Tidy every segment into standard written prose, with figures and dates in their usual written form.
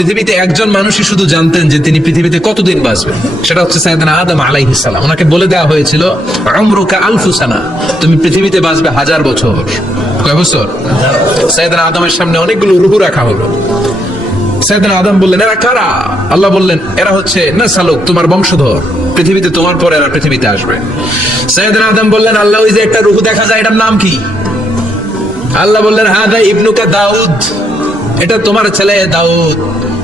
পৃথিবীতে একজন মানুষই শুধু জানতেন যে তিনি পৃথিবীতে কতদিন বাঁচবেন, সেটা হচ্ছে সাইয়েদনা আদম আলাইহিস সালাম। ওনাকে বলে দেওয়া হয়েছিল উমরুকা আলফু সানা, তুমি পৃথিবীতে বাঁচবে 1000 বছর। কয় বছর? সাইয়েদনা আদমের সামনে অনেকগুলো রূহ রাখা হলো। সাইয়েদনা আদম বললেন, এরা কারা? আল্লাহ বললেন, এরা হচ্ছে নাসালুক, তোমার বংশধর, পৃথিবীতে তোমার পরে এরা পৃথিবীতে আসবে। সাইয়েদনা আদম বললেন, আল্লাহ ওই যে একটা রূহ দেখা যায়, এটার নাম কি? আল্লাহ বললেন, হাদা ইবনুকা দাউদ, এটা তোমার ছেলে দাউদ,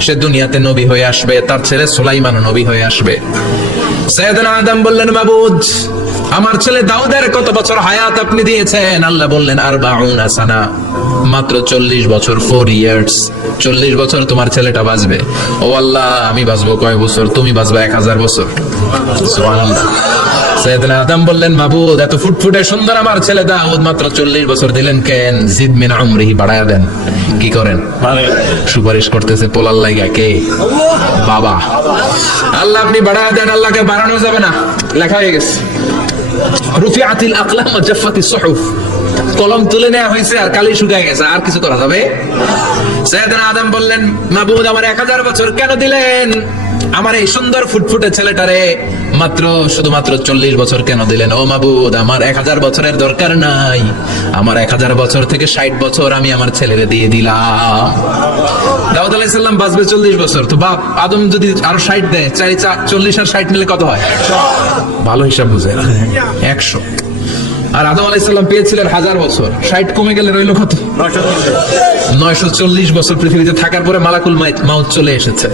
সে দুনিয়াতে নবী হয়ে আসবে, তার ছেলে সুলাইমান নবী হয়ে আসবে। সাইয়েদনা আদম বললেন, মাবুদ, আমার ছেলে দাউদের কত বছর হায়াত আপনি দিয়েছেন? আল্লাহ বললেন, 40 সানা, মাত্র 40 বছর, 4 ইয়ার্স। 40 বছর তোমার ছেলেটা বাঁচবে। ও আল্লাহ, আমি বাঁচবো কয় বছর? তুমি বাঁচবে 1000 বছর। সুবহানাল্লাহ। সাইয়েদনা আদম বললেন, মাবুদ, এত ফুটফুটে সুন্দর আমার ছেলে দাউদ মাত্র 40 বছর দিলেন কেন? জিদ মিন উমরিহি, বাড়ায়া দেন। কি করেন? সুপারিশ করতেছে পোলার লাইগা কে? বাবা। আল্লাহ আপনি বাড়ায়া দেন। আল্লাহকে বাড়ানো যাবে না, লেখা হয়ে গেছে। রুফিআতিল আকলাম ওয়া জাফফাতিস সুহুফ, কলম তুলে নেওয়া হয়েছে আর কালি শুকায় গেছে, আর কিছু করা যাবে? সাইয়েদনা আদম বললেন, মাবুদ, আমার 1000 বছর কেন দিলেন? আমার এই সুন্দর ফুটফুটে ছেলেটারে শুধুমাত্র 40 বছর কেন দিলেন? ও মাবুদ, আমার 1000 বছরের দরকার নাই, আমার 1000 বছর থেকে 60 বছর আমি আমার ছেলেরে দিয়ে দিলাম। দাউদ আলাইহিস সালাম বাঁচবে 40 বছর, তো বাপ আদম যদি আরো 60 দেয়, 40 আর 60 মিলে কত হয়? ভালো হিসাব বুঝে 100। আর আদম আলাইহিস সালাম পেয়েছিলেন 1000 বছর, 60 কমে গেলে রইল কত? 940 বছর পৃথিবীতে থাকার পরে মালাকুল মাউত চলে এসেছে।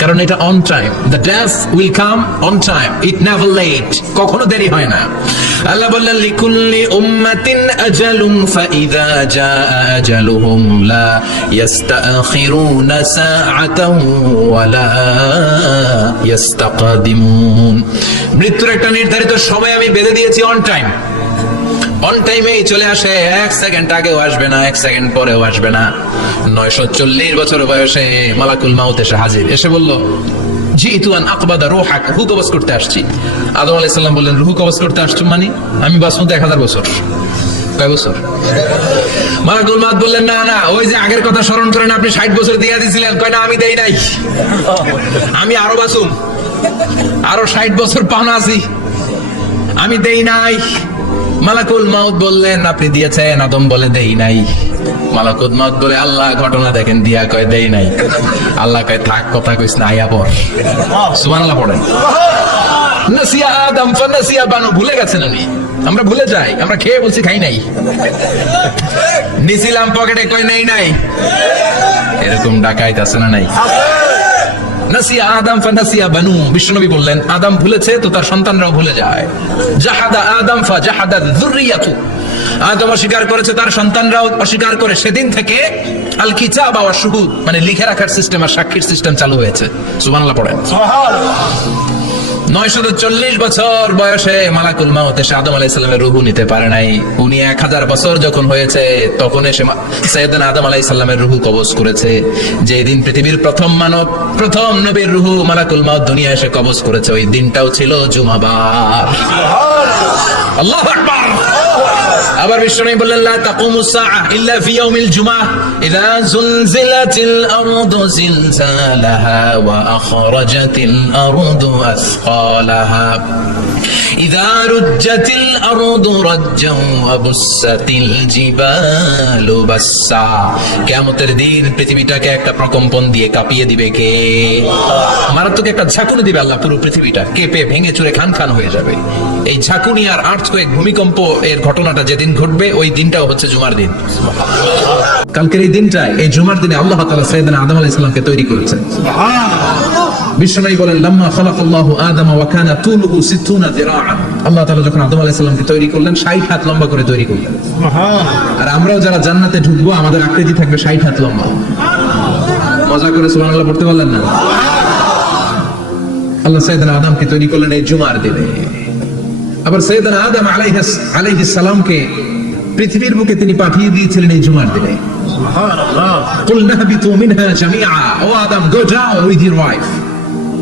কারণ এটা on time, the death will come on time, it never late, কখনো দেরি হয় না। আল্লাহ বললেন, লিকুল্লি উম্মাতিন আজালুন ফাইযা জাআ আজালুহুম লা ইস্তাখিরুনা সাআতান ওয়া লা ইস্তাকদিমুন। মৃত্যুর একটা নির্ধারিত সময় আমি বেঁধে দিয়েছি, অন টাইম। অন টাইমেই চলে আসে, 1 সেকেন্ড আগেও আসবে না, 1 সেকেন্ড পরেও আসবে না। 940 বছর বয়সে মালাকুল মাউত এসে হাজির, এসে বলল, জিতু আন আকবাদা রূহাক, রূহ কবজ করতে আসছি। আদম আলাইহিস সালাম বললেন, রূহ কবজ করতে আসছো মানে? আমি বাঁচবো 1000 বছর। কয় বছর? মালাকুল মাউত বললেন, না না, ওই যে আগের কথা স্মরণ করেন, আপনি 60 বছর দিয়ে দিয়েছিলেন। কয় না, আমি দেই নাই, আমি আরো বাঁচুম, আরো 60 বছর পাওনা আছি, আমি দেই নাই। মালাকুল মাউত বললেন, আপনি দিয়েছেন। আদম বলে, দেই নাই। মালাকুল মাউত বলে, আল্লাহ ঘটনা দেখেন দিয়া। কয়, দেই নাই। আল্লাহ কয়, থাক, কথা কইস না, আয়া পড়। সুবহানাল্লাহ পড়েন। নাসিয়া আদম ফানাসিয়া বানু, ভুলে গেছেন উনি। আমরা ভুলে যাই, আমরা খেয়ে বলছি খাই নাই, নিছিলাম পকেটে, কয় নেই নাই। এরকম ডাকাইত আছে না নাই? নাসিয়া আদম ফানাসিয়া বানু, বিশ্বনবী বললেন, আদম ভুলেছে তো তার সন্তানরাও ভুলে যায়। জাহাদা আদম ফাজাহাদা যুররিয়াতু, আদম অস্বীকার করেছে, তার সন্তানরাও অস্বীকার করে। সেদিন থেকে আল কিতাব ওয়া শুহুদ, মানে লিখে রাখার সিস্টেম আর সাক্ষীর সিস্টেম চালু হয়েছে। সুবহানাল্লাহ পড়েন। 940 বছর বয়সে মালাকুল মাউত এসে আদম আলাইহিস সালামের রূহ নিতে পারে নাই। উনি 1000 বছর যখন হয়েছে, তখন এসে সাইয়েদনা আদম আলাইহিস সালামের রূহ কবজ করেছে। যেই দিন পৃথিবীর প্রথম মানব, প্রথম নবীর রূহ মালাকুল মাউত দুনিয়া এসে কবজ করেছে, ওই দিনটাও ছিল জুমাবার। আল্লাহু আকবার। আবার বিশ্বনবী বললেন, লা তাকুমুস সাআহ ইল্লা ফি ইয়াউমিল জুমআহ ইযা যুলজিলাতিল আরদু জিলজালাহা ওয়া আখরাজাতিল আরদু আসকালাহা ইযা রুজ্জাতিল আরদু রাজ্জান ওয়া বুসাতিল জিবালু বাসসা। কিয়ামতের দিন পৃথিবীটাকে একটা প্রকম্পন দিয়ে কাঁপিয়ে দিবে কে? মারাত্মক একটা ঝাঁকুনি দিবে আল্লাহ, পুরো পৃথিবীটা কেঁপে ভেঙে চুরে খান খান হয়ে যাবে। এই ঝাঁকুনি আর আর্থকোয়েক, ভূমিকম্প এর ঘটনাটা যেদিন ঘটবে, ওই দিনটাও হচ্ছে জুমার দিন। কালকের এই দিনটায়, এই জুমার দিনে আল্লাহ তাআলা সাইয়েদনা আদম আলাইহিস সালামকে তৈরি করেছেন। বিশ্বনবী বলেন, লাম্মা খালাকাল্লাহু আদম ওয়া কানা তুলুহু 60 যিরাআন, আল্লাহ তাআলা যখন আদম আলাইহিস সালামকে তৈরি করলেন, 60 হাত লম্বা করে তৈরি করলেন। আর আমরাও যারা জান্নাতে ঢুকবো, আমাদের আকৃতি থাকবে 60 হাত লম্বা। মজা করে সুবহানাল্লাহ পড়তে বললেন না? আল্লাহ সাইয়েদনা আদমকে তৈরি করলেন এই জুমার দিনে। আবার সাইয়েদনা আদম আলাইহিস সালামকে পৃথিবীর বুকে তিনি পাঠিয়ে দিয়েছিলেন এই জুমার দিনে। সুবহানাল্লাহ। কুলনা হাবিতু মিনহা জামিআ, ও Adam, go down with your wife,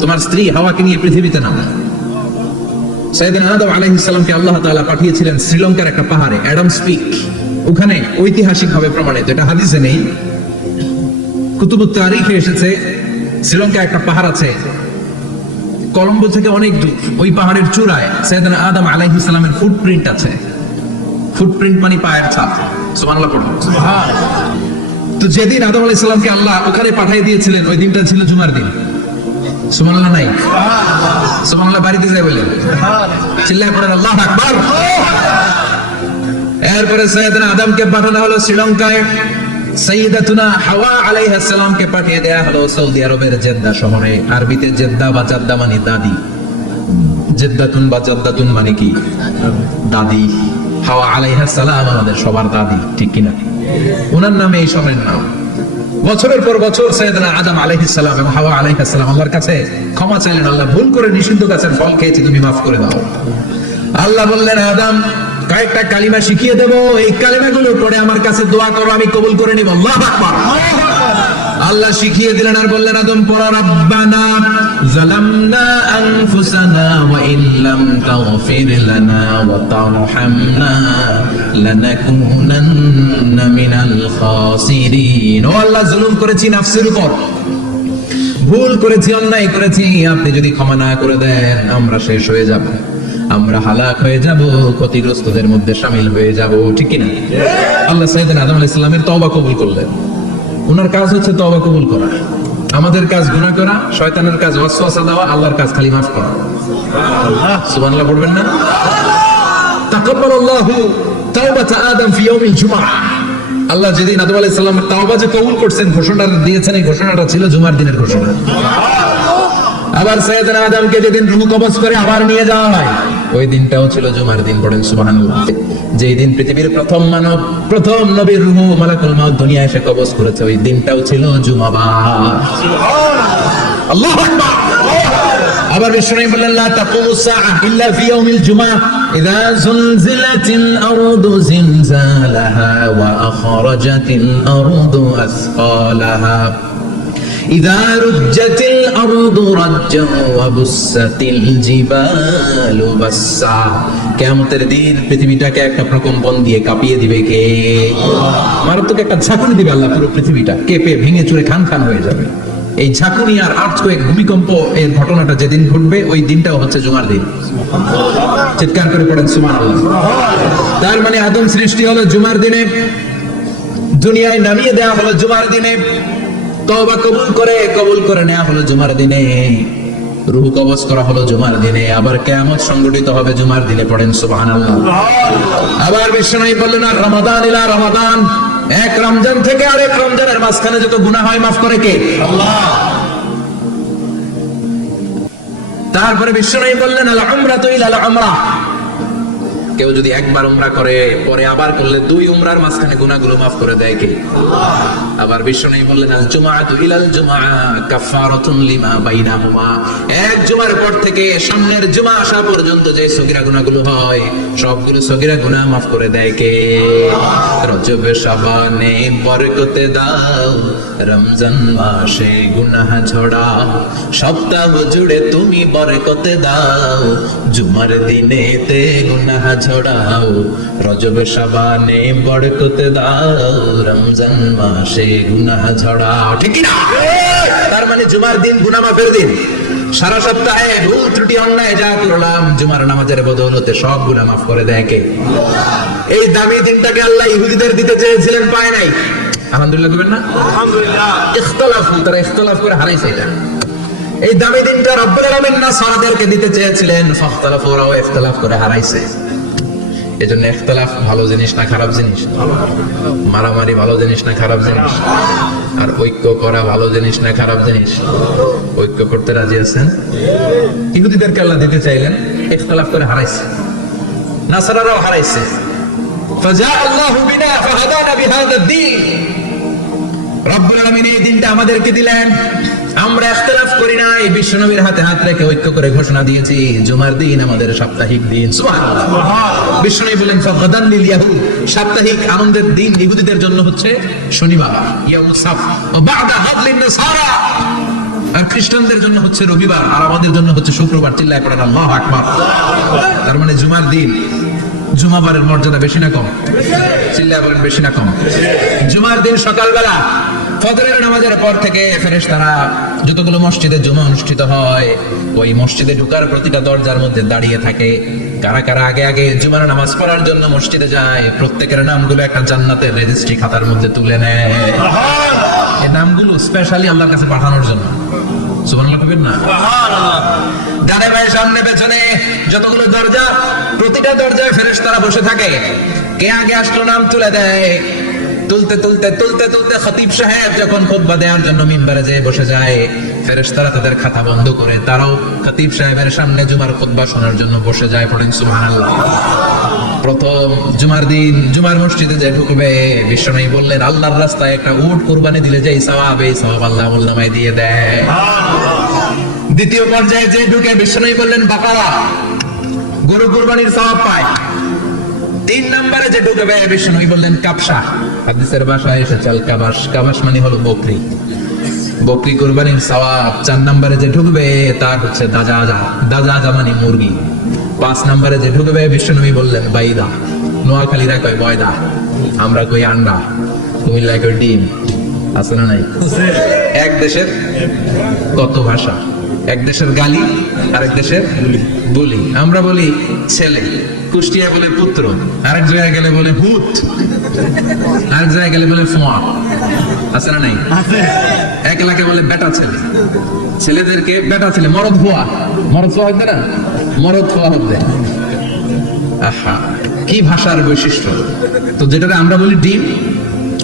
তোমার স্ত্রী হাওয়াকে নিয়ে পৃথিবীতে নামো। সাইয়েদনা আদম আলাইহিস সালামকে আল্লাহ তাআলা পাঠিয়েছিলেন শ্রীলঙ্কার একটা পাহাড়ে, অ্যাডামস পিক। ওখানে ঐতিহাসিকভাবে প্রমাণিত, এটা হাদিসে নেই, কুতুবুত তারিখে এসেছে, শ্রীলঙ্কা একটা পাহাড় আছে কলম্বো থেকে অনেক দূর, ওই পাহাড়ের চূড়ায় সাইয়েদনা আদম আলাইহিস সালামের ফুটপ্রিন্ট আছে। ফুটপ্রিন্ট মানে পায়ের ছাপ। সুবহানাল্লাহ পড়ুন। তো যেদিন আদম আলাইহিস সালামকে আল্লাহ ওখানে পাঠিয়ে দিয়েছিলেন, ওই দিনটা ছিল জুমার দিন। সুবহানাল্লাহ নাই? সুবহানাল্লাহ বাড়িতে যাই বলেন, চিল্লায় পড়েন আল্লাহু আকবার। এরপরে সাইয়েদনা আদমকে পাঠানো হলো শ্রীলঙ্কায়, সাইয়্যিদাতুনা হাওয়া আলাইহিস সালামকে পাঠিয়ে দেয়া হলো সৌদি আরবের জেদ্দা শহরে। আরবিতে জেদ্দা বা জাদ্দা মানে দাদি, জেদ্দাতুন বা জাদ্দাতুন মানে কি? দাদি। হাওয়া আলাইহিস সালাম আমাদের সবার দাদি, ঠিক কিনা? ওনার নামে এই শহরের নাম। বছরের পর বছর সাইয়েদনা আদম আলাইহিস সালাম এবং হাওয়া আলাইহিস সালাম আল্লাহর কাছে ক্ষমা চাইলেন, আল্লাহ ভুল করে নিষিদ্ধ গাছের ফল খেয়েছি, তুমি মাফ করে দাও। আল্লাহ বললেন, আদম কয়েকটা কালিমা শিখিয়ে দেব, এই কালিমাগুলো পড়ে আমার কাছে দোয়া করো, আমি কবুল করে নিব। আল্লাহু আকবার। আল্লাহ শিখিয়ে দিলেন আর বললেন, আদম পড়ো, রাব্বানা যালামনা আনফুসানা ওয়া ইল্লাম তাগফির লানা ওয়া তারহামনা লানাকুনান্না মিনাল খাসিরিন। ও আল্লাহ, জুলুম করেছি নফসের উপর, ভুল করেছি, অন্যায় করেছি, আপনি যদি ক্ষমা না করে দেন আমরা শেষ হয়ে যাব, আমরা হালাক হয়ে যাব, ক্ষতিগ্রস্তদের মধ্যে শামিল হয়ে যাব, ঠিক কিনা? আল্লাহ সাইয়েদনা আদম আলাইহিস সালামের তওবা কবুল করলেন। ওনার কাজ হচ্ছে তওবা কবুল করা। আমাদের কাজ গুনাহ করা, শয়তানের কাজ ওয়াসওয়াসা দেওয়া, আল্লাহর কাজ খালি মাফ করা। সুবহানাল্লাহ পড়বেন না? তাকাব্বালাল্লাহু তাওবাতা আদম ফি ইয়াউমিল জুমআহ। আল্লাহ যেদিন আদম আলাইহিস সালামের তওবা যে কবুল করছেন, ঘোষণাটা দিয়েছেন, এই ঘোষণাটা ছিল জুমার দিনের ঘোষণা। আবার সাইয়েদনা আদমকে যেদিন রূহ কবজ করে আবার নিয়ে যাওয়া হয়, ওই দিনটাও ছিল জুমার দিন। পড়েন সুবহানাল্লাহ। যেই দিন পৃথিবীর প্রথম মানব, প্রথম নবীর রূহ মালাকুল মাউত দুনিয়ায় এসে কবজ করেছে, ওই দিনটাও ছিল জুমাবার। সুবহানাল্লাহ, আল্লাহু আকবার। আবার বিষ্ণু বললেন, লা তাকুমুস সাআহ ইল্লা ফি ইয়াউমিল জুমআহ ইযা যুলজিলাতিল আরদু জিলজালাহা ওয়া আখরাজাতিল আরদু আসফালাহা إذا رجت الأرض رجا وبست الجبال بسا। কিয়ামতের দিন পৃথিবীটাকে একটা প্রকম্পন দিয়ে কাঁপিয়ে দিবে কে? মারাত্মক একটা ঝাঁকুনি দিবে আল্লাহ, পুরো পৃথিবীটা কেঁপে ভেঙে চুরে খান খান হয়ে যাবে। এই ঝাঁকুনি আর আর্থকোয়েক, ভূমিকম্প, এর ঘটনাটা যেদিন ঘটবে ওই দিনটাও হচ্ছে জুমার দিন। চিৎকার করে পড়েন সুবহানাল্লাহ। তার মানে আদম সৃষ্টি হলো জুমার দিনে, দুনিয়ায় নামিয়ে দেওয়া হলো জুমার দিনে, তওবা কবুল করে নেওয়া হলো জুমার দিনে, রূহ কবজ করা হলো জুমার দিনে, আবার কিয়ামত সংঘটিত হবে জুমার দিনে। পড়েন সুবহানাল্লাহ। আবার বিশ্বনবী বললেন, আর রমাদান ইলা রমাদান, এক রমজান থেকে আরেক রমজানের মাঝখানে যত গুনাহ হয় মাফ করে কে? আল্লাহ। তারপরে বিশ্বনবী বললেন, আল উমরাতু ইলাল উমরা, কেউ যদি একবার উমরা করে পরে আবার করলে দুই উমরার মাঝখানে গুনাহগুলো মাফ করে দেয় কে? আল্লাহ। আবার বিশ্বনবী বললেন, আল জুমআতু ইলাল জুমআ কাফারাতুন লিমা বাইনাহুমা, এক জুমার পর থেকে সামনের জুমা আসা পর্যন্ত যে সগীরা গুনাহগুলো হয় সবগুলো সগীরা গুনাহ মাফ করে দেয় কে? রজব শাবানে বরকতে দাও, রমজান মাসে গুনাহ ঝড়াও, সপ্তাহ জুড়ে তুমি বরকতে দাও, জুমার দিনেতে গুনাহ ঝড়াও, রজব শাবানে বরকতে দাও, রমজান মাসে গুনাহ ঝড়াও, ঠিক কি না? তার মানে জুমার দিন গুনাহ মাফের দিন। সারা সপ্তাহে ভুল ত্রুটি অন্যায় যা করলাম জুমার নামাজের বদৌলতে সব গুনাহ মাফ করে দেয় কে? এই দামি দিনটাকে আল্লাহ ইহুদিদের দিতে চেয়েছিলেন, পায় নাই। আলহামদুলিল্লাহ বলবেন না? আলহামদুলিল্লাহ। ইখতিলাফ, তারা ইখতিলাফ করে হারাইছে এটা। এই দামি দিনটা রব্বুল আলামিন নাসারাদেরকে দিতে চেয়েছিলেন, ফাখতালাফু, ওরাও ইখতিলাফ করে হারাইছে। এজন্য ইখতিলাফ ভালো জিনিস না খারাপ জিনিস? মারামারি ভালো জিনিস না খারাপ জিনিস? আর ঐক্য করা ভালো জিনিস না খারাপ জিনিস? ঐক্য করতে রাজি আছেন? ইহুদিদেরকে আল্লাহ দিতে চাইলেন, ইখতিলাফ করে হারাইছে। নাসারারাও হারাইছে। ফাজা আল্লাহু বিনা ফাহাদানা বিহাদা দ্বীন, রব্বুল আলামিন এই দিনটা আমাদেরকে দিলেন। আমরা ইখতিলাফ করি না, এই বিশ্বনবীর হাতে হাত রেখে ঐক্য করে ঘোষণা দিয়েছি জুমার দিন আমাদের সাপ্তাহিক দিন। সুবহানাল্লাহ। বিশ্বনবী বলেন, ফাগাদান লিল ইয়াহুদ, সাপ্তাহিক আনন্দের দিন ইহুদিদের জন্য হচ্ছে শনিবার, ইয়াউমুস সাফ, ওয়া বা'দা হাদলিন নাসারা, আর খ্রিস্টানদের জন্য হচ্ছে রবিবার, আর আমাদের জন্য হচ্ছে শুক্রবার। চিল্লায় পড়েন আল্লাহু আকবার। তার মানে জুমার দিন, জুমাবারের মর্যাদা বেশি না কম? চিল্লায় বলেন বেশি না কম? জুমার দিন সকালবেলা ফজরের নামাজের পর থেকে ফেরেশতারা যতগুলো মসজিদে জুমা অনুষ্ঠিত হয় ওই মসজিদে ঢোকার প্রতিটা দরজার মধ্যে দাঁড়িয়ে থাকে। কারা কারা আগে আগে জুমার নামাজ পড়ার জন্য মসজিদে যায়, প্রত্যেকের নামগুলো একটা জান্নাতের রেজিস্ট্রি খাতার মধ্যে তুলে নেয়। এই নামগুলো স্পেশালি আল্লাহর কাছে পাঠানোর জন্য। সুবহানাল্লাহ কইবেন না? ডানে বাঁয়ে সামনে পেছনে যতগুলো দরজা, প্রতিটা দরজায় ফেরেশতারা বসে থাকে। কে আগে আসলো নাম তুলে দেয়। তুলতে তুলতে তুলতে তুলতে খতিব সাহেব যখন খুতবা দেওয়ার জন্য মিম্বারে যেয়ে বসে যায়, ফেরেশতারা তাদের খাতা বন্ধ করে তারাও খতিব সাহেবের সামনে জুমার খুতবা শোনার জন্য বসে যায়। পড়েন সুবহানাল্লাহ। প্রথম জুমার দিন জুমার মসজিদে যে ঢুকবে, বিশ্বনবী বললেন আল্লাহর রাস্তায় একটা উট কুরবানি দিলে যে সওয়াব, এই সওয়াব আল্লাহ আমল নামায় দিয়ে দেয়। দ্বিতীয় পর্যায়ে যে ঢুকে, বিশ্বনবী বললেন বাকারা, গরু কুরবানির সওয়াব পায়। 3 নম্বরে যে ঢুকবে, বিশ্বনবী বললেন কাবসা, হাদিসের ভাষায় এসেছে আল কাবাস, কাবাস মানে হলো বকরি, বকরি কুরবানির সওয়াব। 4 নম্বরে যে ঢুকবে তার হচ্ছে দাজাজা, দাজাজা মানে মুরগি। 5 নম্বরে যে ঢুকবে, বিশ্বনবী বললেন বাইদা, নোয়াখালীরা কয় বয়দা, আমরা কই আন্ডা, কুমিল্লায় কই ডিম। আছে না নাই? এক দেশের কত ভাষা, এক দেশের গালি আরেক দেশের বলি। আমরা বলি ছেলে, কুষ্টিয়া বলে পুত্র, আরেক জায়গায় গেলে বলে ভূত, আরেক জায়গায় গেলে বলে ফোয়া। আছে না নাই? এক এলাকায় বলে বেটা ছেলে, ছেলেদেরকে বেটা ছেলে, মরদ ফোয়া, মরদ ফোয়া হচ্ছে না, মরদ ফোয়া হচ্ছে। আহা, কি ভাষার বৈশিষ্ট্য। তো যেটাতে আমরা বলি ডিম,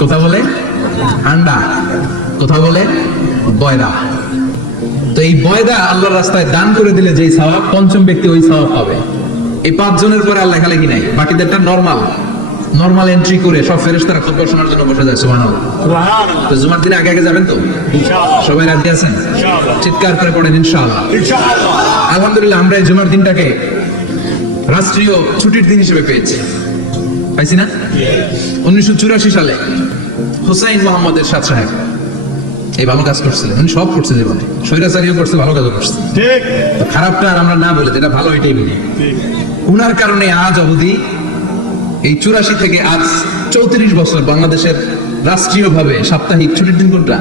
কোথা বলে আন্ডা, কোথা বলে বয়দা। তো এই বয়দা আল্লাহর রাস্তায় দান করে দিলে যেই সওয়াব, পঞ্চম ব্যক্তি ওই সওয়াব পাবে। এই 5 জনের পরে আর লেখালেখি নাই, বাকিদেরটা নরমাল এন্ট্রি করে সব ফেরেশতারা খুতবা শোনার জন্য বসে যায়। সুবহানাল্লাহ। তো জুমার দিনে আগে আগে যাবেন তো ইনশাআল্লাহ? সবাই রাজি আছেন? ইনশাআল্লাহ। চিৎকার করে পড়েন ইনশাআল্লাহ। ইনশাআল্লাহ। আলহামদুলিল্লাহ, আমরা এই জুমার দিনটাকে রাষ্ট্রীয় ছুটির দিন হিসেবে পেয়েছি, পাইছি না? 1984 সালে হুসাইন মোহাম্মদ এরশাদ সাহেব এই ভালো কাজ করছিলেন। উনি সব করছে জীবনে, স্বৈরাচারীও করছে, ভালো কাজও করছে। ঠিক। তো খারাপটা আর আমরা না বলে, যেটা ভালো এটাই বলি। উনার কারণে আজ অবধি এই 84 থেকে আজ 34 বছর বাংলাদেশের রাষ্ট্রীয়ভাবে সাপ্তাহিক ছুটির দিন কোনটা?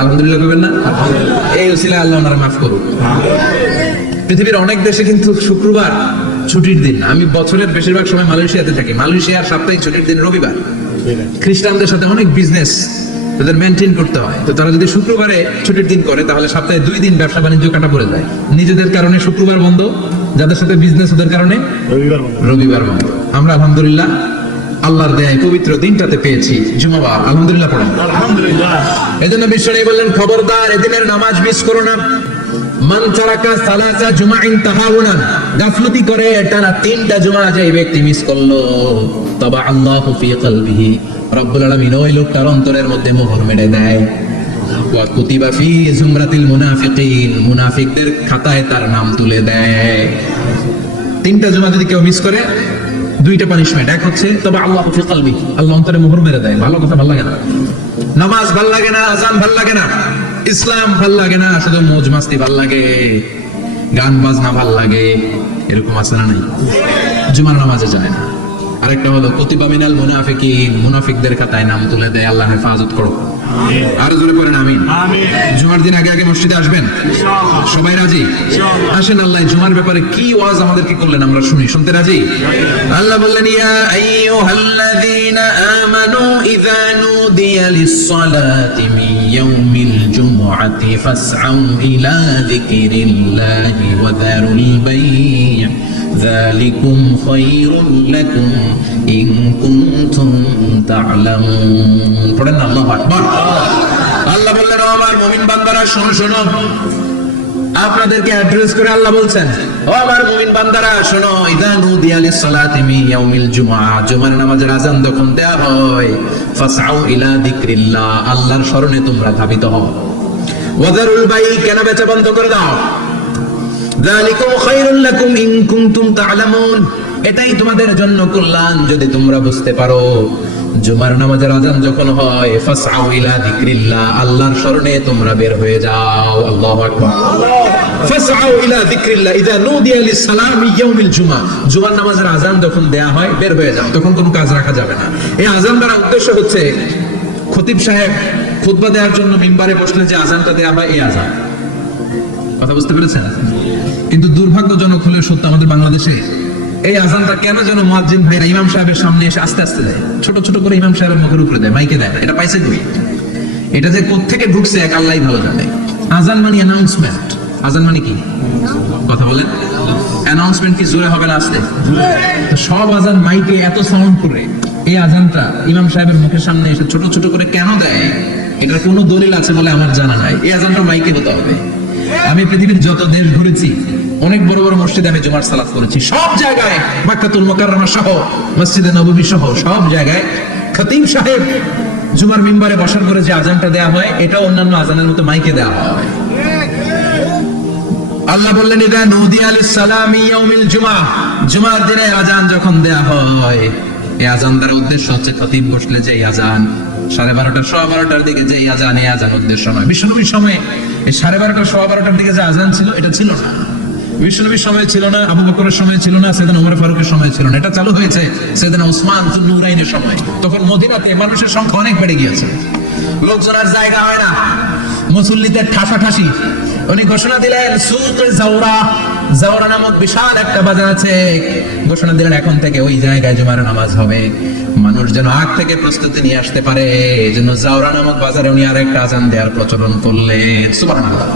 আলহামদুলিল্লাহ কইবেন না? এই ওসিলায় আল্লাহ ওনারা মাফ করুন। পৃথিবীর অনেক দেশে কিন্তু শুক্রবার ছুটির দিন। আমি বছরের বেশিরভাগ সময় মালয়েশিয়াতে থাকি। মালয়েশিয়ার সাপ্তাহিক ছুটির দিন রবিবার। খ্রিস্টানদের সাথে অনেক বিজনেস তাদের মেনটেন করতে হয়, তো তারা যদি শুক্রবারে ছুটির দিন করে তাহলে সপ্তাহে 2 দিন ব্যবসা বাণিজ্য কাটা পড়ে যায়। নিজেদের কারণে শুক্রবার বন্ধ, যাদের সাথে বিজনেস ওদের কারণে রবিবার বন্ধ। আমরা আলহামদুলিল্লাহ আল্লাহর দেয় পবিত্র দিনটাতে পেয়েছি জুমাবার। আলহামদুলিল্লাহ পড়েন আলহামদুলিল্লাহ। এজন্য বিশ্বনবী বললেন খবরদার এদিনের নামাজ মিস করো না। মান তারাকা সালাসা জুমাইন তাহাউনান, গাফলতি করে টানা 3টা জুমা যে ব্যক্তি মিস করলো, তবা আল্লাহু ফি কলবিহি, রব্বুল আলামিন ওই লোকটার অন্তরের মধ্যে মোহর মেরে দেয়। ওয়া কুতিবা ফি জুমরাতিল মুনাফিকিন, মুনাফিকদের খাতায় তার নাম তুলে দেয়। 3টা জুমা যদি কেউ মিস করে, 2টা পানিশমেন্ট। এক হচ্ছে তবে আল্লাহু ফি কলবি, আল্লাহ অন্তরে মোহর মেরে দেয়। ভালো কথা ভাল লাগে না, নামাজ ভাল লাগে না, আযান ভাল লাগে না, ইসলাম ভাল লাগে না, শুধু মौज মাস্তি ভাল লাগে, গান বাজনা ভাল লাগে, এরকম আছে না নাই? জুমার নামাজে যায় না। আরেকটা হলো কুতিবা মিনাল মুনাফিকিন, মুনাফিকদের খাতায় নাম তুলে দেয়। আল্লাহ হেফাজত করো। আরো জোরে পড়েন আমিন। জুমার দিন আগে আগে মসজিদে আসবেন সবাই? রাজি? আসেন। আল্লাহ জুমার ব্যাপারে কি ওয়াজ আমাদের কি করলেন আমরা শুনি। শুনতে রাজি? আল্লাহ বললেন ইয়া আইয়ুহাল্লাযীনা আমানু ইযা নুদিয়া লিস-সালাতি মিন ইয়াউমিল জুমআতি ফাসআউ ইলা যিকরিল্লাহি ওয়া যারুল বাই', যালিকুম খায়রুল লাকুম ইন কুনতুম তা'লামুন। পড়েন আল্লাহু আকবার। আল্লাহ বললেন ও আমার মুমিন বান্দারা শোনো শোনো। আপনাদেরকে অ্যাড্রেস করে আল্লাহ বলছেন ও আমার মুমিন বান্দারা শোনো, ইযা নুদিয়া লিস-সালাতি মিন ইয়াউমিল জুমআ, জুমার নামাজের আযান যখন দেয়া হয়, ফাসআউ ইলা যিকরিল্লাহ, আল্লাহর স্মরণে তোমরা ধাবিত হও। ওয়া যারুল বাই', কেনা বেচা বন্ধ করে দাও। যালিকুম খায়রুল লাকুম ইন কুনতুম তা'লামুন, এটাই তোমাদের জন্য কল্যাণ যদি তোমরা বুঝতে পারো। জুমার নামাজের আযান যখন হয়, ফাসআউ ইলা যিকরিল্লাহ, আল্লাহর স্মরণে তোমরা বের হয়ে যাও। আল্লাহু আকবার। ফাসআউ ইলা যিকরিল্লাহ ইযা নুদিয়া লিস-সালামি ইয়াউমিল জুমআ, জুমার নামাজের আযান যখন দেয়া হয় বের হয়ে যাও, তখন কোনো কাজ রাখা যাবে না। এই আযান দ্বারা উদ্দেশ্য হচ্ছে খতিব সাহেব খুতবা দেওয়ার জন্য মিম্বারে বসলে যে আজানটা দেওয়া হয় এই আজান। কথা বুঝতে পেরেছেন? কিন্তু দুর্ভাগ্যজনক হলে সত্য, আমাদের বাংলাদেশে এই আজানটা কেন যেন মুয়াজ্জিন ভাইরা ইমাম সাহেবের সামনে এসে আস্তে আস্তে দেয়, ছোট ছোট করে ইমাম সাহেবের মুখের উপরে দেয়, মাইকে দেয়। এটা পাইছে কই? এটা যে কোত্থেকে ঢুকছে এক আল্লাহই ভালো জানে। আজান মানে অ্যানাউন্সমেন্ট। আজান মানে কি? কথা বলেন। অ্যানাউন্সমেন্ট কি জোরে হবে না আস্তে? তো সব আজান মাইকে এত সাউন্ড করে, এই আজানটা ইমাম সাহেবের মুখের সামনে এসে ছোট ছোট করে কেন দেয়? এটার কোনো দলিল আছে বলে আমার জানা নাই। এই আজানটা মাইকে হতে হবে। আমি পৃথিবীর যত দেশ ঘুরেছি, অনেক বড় বড় মসজিদে আমি জুমার সালাত করেছি, সব জায়গায় মক্কাতুল মুকাররমা সহ মসজিদে নববী সহ সব জায়গায় খতিব সাহেব জুমার মিম্বারে বসার করে যে আজানটা দেয়া হয়, এটা অন্যান্য আজানের মতো মাইকে দেওয়া হয়। আল্লাহ বললেন, ইদা নুদিয়া লিস-সালামি ইয়াউমিল জুমআহ, জুমার দিনে আজান যখন দেয়া হয়, এই আজান দ্বারা উদ্দেশ্য হচ্ছে খতিব বসলে যে আজান 12:30 12:15 দিকে যে আজান, এই আজান উদ্দেশ্য নয়। বিশ্বনবীর সময়ে এই 12:30 12:15 দিকে যে আজান ছিল, এটা ছিল না। বিশ্বনবীর সময় ছিল না, আবু বকরের সময় ছিল না, সাইয়েদনা ওমর ফারুকের সময় ছিল না। এটা চালু হয়েছে সাইয়েদনা উসমান যুন্নুরাইনের সময়। তখন মদিনাতে মানুষের সংখ্যা অনেক বেড়ে গিয়েছে, লোকজনের জায়গা হয় না, মুসল্লিদের ঠাসাঠাসি। উনি ঘোষণা দিলেন, সুকে জাওরা, জাওরা নামক বিশাল একটা বাজার আছে, ঘোষণা দিলেন এখন থেকে ওই জায়গায় জুমার নামাজ হবে। মানুষ যেন আগ থেকে প্রস্তুতি নিয়ে আসতে পারে, এজন্য জাওরা নামক বাজারে উনি আরেকটা আজান দেওয়ার প্রচলন করলেন। সুবহানাল্লাহ।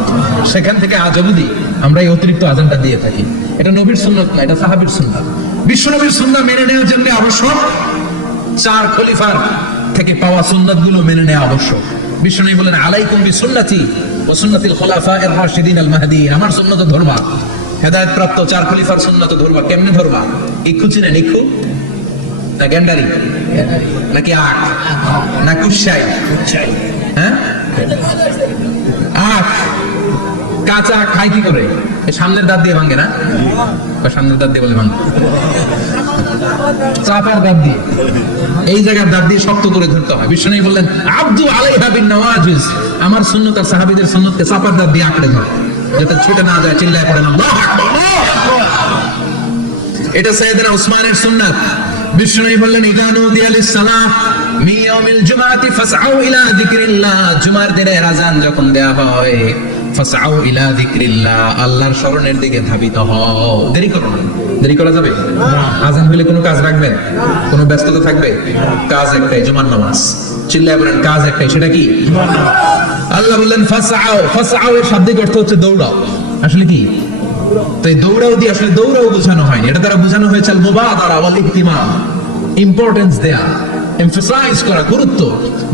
সেখান থেকে আজ অবধি আমরা এই অতিরিক্ত আজানটা দিয়ে থাকি। এটা নবীর সুন্নাত না, এটা সাহাবীর সুন্নাত। বিশ্বনবীর সুন্নাত মেনে নেওয়ার জন্য আবশ্যক 4 খলিফার থেকে পাওয়া সুন্নাত গুলো মেনে নেওয়া আবশ্যক। বিশ্বনবী বলেন, আলাইকুম বিসুন্নতি ওয়া সুন্নাতিল খুলাফায়ে রাশিদিন আল মাহদিয়িন, আমার সুন্নাত ধরবা। হেদায়েত প্রাপ্ত 4 খলিফার সুন্নাত ধরবা। কেমনে ধরবা? ইক্ষু চিনেন? ইক্ষু না গ্যান্ডারি নাকি আখ না কুশাই? হ্যাঁ, আখ। কাঁচা আখ খাই কি করে? সামনের দাঁত দিয়ে ভাঙে না? সামনের দাঁত দিয়ে বলে ভাঙে, চাপার দাঁত দিয়ে, এই জায়গার দাঁত দিয়ে শক্ত করে ধরতে হয়। বিশ্বনবী বললেন, আব্দু আলাইহা বিন নওয়াজিজ, আমার সুন্নাত আর সাহাবীদের সুন্নাতকে চাপার দাঁত দিয়ে আঁকড়ে ধর, যাতে ছুটে না যায়, চিল্লায় পড়ে না। আল্লাহু আকবার। এটা সাইয়েদনা উসমানের সুন্নাত। বিশ্বনবী বললেন, ইদা নুদিয়া লিস-সালাহ মিন ইয়াউমিল জুমআতি ফাসআউ ইলা যিকরিল্লাহ, জুমার দিনের আযান যখন দেয়া হয়, ফাসআউ ইলা যিকরিল্লাহ, আল্লাহর স্মরণের দিকে ধাবিত হও। দেরি করো না। দেরি করা যাবে? আযান হলে কোনো কাজ রাখবে? কোনো ব্যস্ততা থাকবে? কাজ একটাই, জুমার নামাজ। চিল্লায় বলেন, কাজ একটাই, সেটা কি? আল্লাহ বললেন ফাসআউ। ফাসআউ এর শাব্দিক অর্থ হচ্ছে দৌড়াও। আসলে কি? তো এই দৌড়াও দিয়ে আসলে দৌড়াও বোঝানো হয়নি, এটা দ্বারা বোঝানো হয়েছে আল মুবাদারা ওয়াল ইহতিমাম, ইম্পর্টেন্স দেয়া, এমফাসাইজ করা, গুরুত্ব,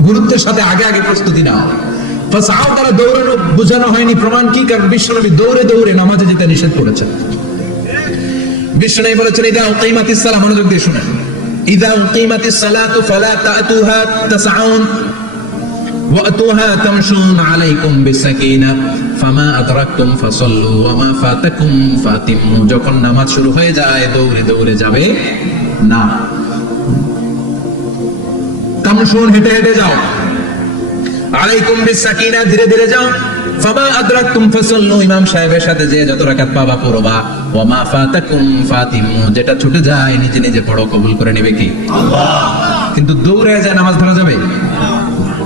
গুরুত্বের সাথে আগে আগে প্রস্তুতি নাও। ফাসআউ দ্বারা দৌড়ানো বোঝানো হয়নি। প্রমাণ কি? কারণ বিশ্বনবী দৌড়ে দৌড়ে নামাজে যেতে নিষেধ করেছেন। বিশ্বনবী বলেছেন, ইদা উকিমাতিস সালাহ, মনোযোগ দিয়ে শুনেন, ইদা উকিমাতিস সালাতু ফালা তা'তুহা তাসআউন ওয়াতুহা তামশুন আলাইকুম বিসাকিনাহ ফামা আদরাকতুম ফাসাল্লু ওয়া মা ফাতাকুম ফাতিমু, যখন নামাজ শুরু হয়ে যায় দৌড়ে দৌড়ে যাবে না। তামশুন, হেঁটে হেঁটে যাও, আলাইকুম বিসাকিনাহ, ধীরে ধীরে যাও, ফামা আদরাকতুম ফাসাল্লু, ইমাম সাহেবের সাথে যে যত রাকাত পাবা পড়বা, ওয়া মা ফাতাকুম ফাতিমু, যেটা ছুটে যায় নিজে নিজে পড়ো, কবুল করে নেবে কি আল্লাহ। কিন্তু দৌড়ে যায় নামাজ ধরা যাবে?